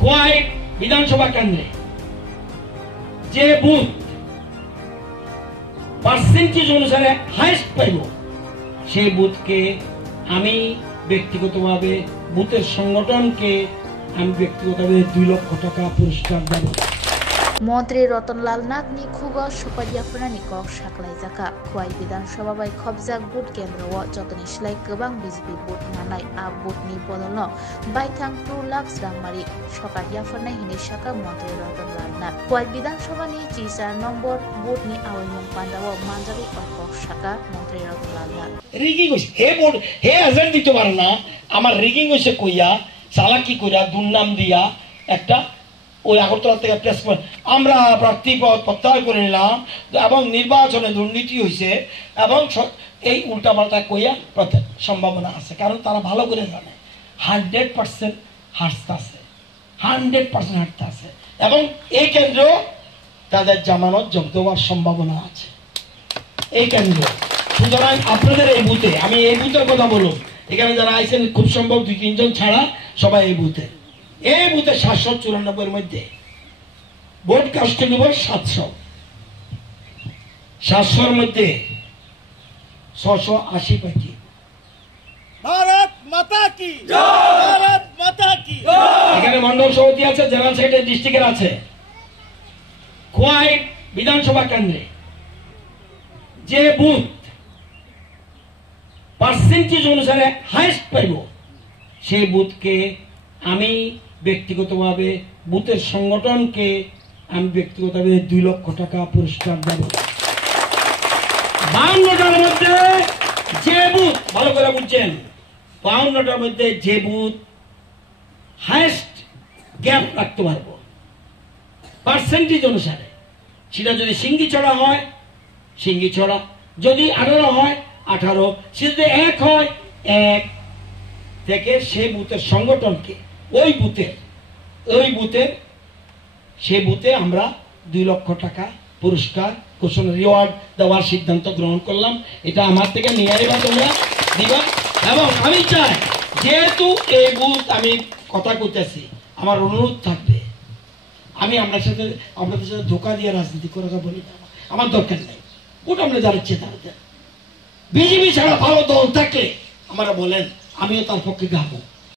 খোয়াই বিধানসভা কেন্দ্রে যে বুথ পার্সেন্টেজ অনুসারে হাইস্ট পাইব সেই বুথকে আমি ব্যক্তিগতভাবে বুথের সংগঠনকে আমি ব্যক্তিগতভাবে 2 লক্ষ টাকা পুরস্কার দেব। मन्त्री रतनलाल नागनि खुगा सपादियाफोरनि कक साख्लायजाखा खुवाई विधानसभा बाय खबजाक बुथ केन्द्रआव जतनि सिलाय गोबां बिजेपि बुथ नानाय आ बुथनि बदलनो बायथां 2 लाख रांमारि सपादियाफोरनि हिनि साखा मन्त्री रतनलाल नाग खुवाई विधानसभानि 4 नम्बर बुथनि आवायमुं पान्डाव मानजारि कक साखा मन्त्री रतनलाल नाग রিগিং হইছে হে বোর্ড হে এজেন্ট দিতে পারে না আমার রিগিং হইছে কইয়া চালাকি কইরা দুর্নাম দিয়া একটা ওই আগরতলা থেকে প্রেস আমরা প্রার্থী প্রত্যাহার করে নিলাম এবং নির্বাচনে দুর্নীতি হয়েছে এবং এই উল্টাপাল্টা কইয়া সম্ভাবনা আছে কারণ তারা ভালো করে জানে 100% হারতে আছে 100% হারতে আছে এবং এই কেন্দ্র তাদের জামানত জব্দ হওয়ার সম্ভাবনা আছে এই কেন্দ্র। সুতরাং আপনাদের এই বুথে আমি এই বুথের কথা বলুন এখানে যারা আইছেন খুব সম্ভব 2-3 জন ছাড়া সবাই এই বুথে 794 মধ্যে ভোট কাস্ট নিব 700 মধ্যে 680 পাইছি। भारत माता की जय, भारत माता की जय। এখানে মন্ডল সমিতি আছে, জেনারেল সেক্রেটারি ডিস্ট্রিক্টের আছে। খোয়াই বিধানসভা কেন্দ্রে যে বুথ পার্সেন্টেজ অনুসারে হাইস্ট পাইব সেই বুথকে আমি ব্যক্তিগতভাবে বুথের সংগঠনকে আমি ব্যক্তিগতভাবে 2 লক্ষ টাকা পুরস্কার দেব। 52টার মধ্যে যে বুথ ভালো করে বুঝছেন 52টার মধ্যে যে বুথ হাইস্ট গ্যাপ রাখতে পারবো পার্সেন্টেজ অনুসারে সেটা যদি সিঙ্গিছড়া হয় সিঙ্গিছড়া, যদি 18 হয় 18, সে যদি 1 হয় 1 থেকে সে বুথের সংগঠনকে ওই বুথে আমরা 2 লক্ষ টাকা পুরস্কার ঘোষণা রিওয়ার্ড দেওয়ার সিদ্ধান্ত গ্রহণ করলাম। এটা আমার থেকে নিয়ে আসবা তোমরা দিবা এবং আমি চাই যেহেতু এই বুথ আমি কথা কইতেছি আমার অনুরোধ থাকবে আমি আপনাদের সাথে ধোকা দিয়ে রাজনীতি করা বলি না, আমার দরকার নেই। ওটা আমরা যারা ইচ্ছে তারা বিজেপি ছাড়া ভালো দল থাকলে আমরা বলেন আমিও তার পক্ষে গাবো।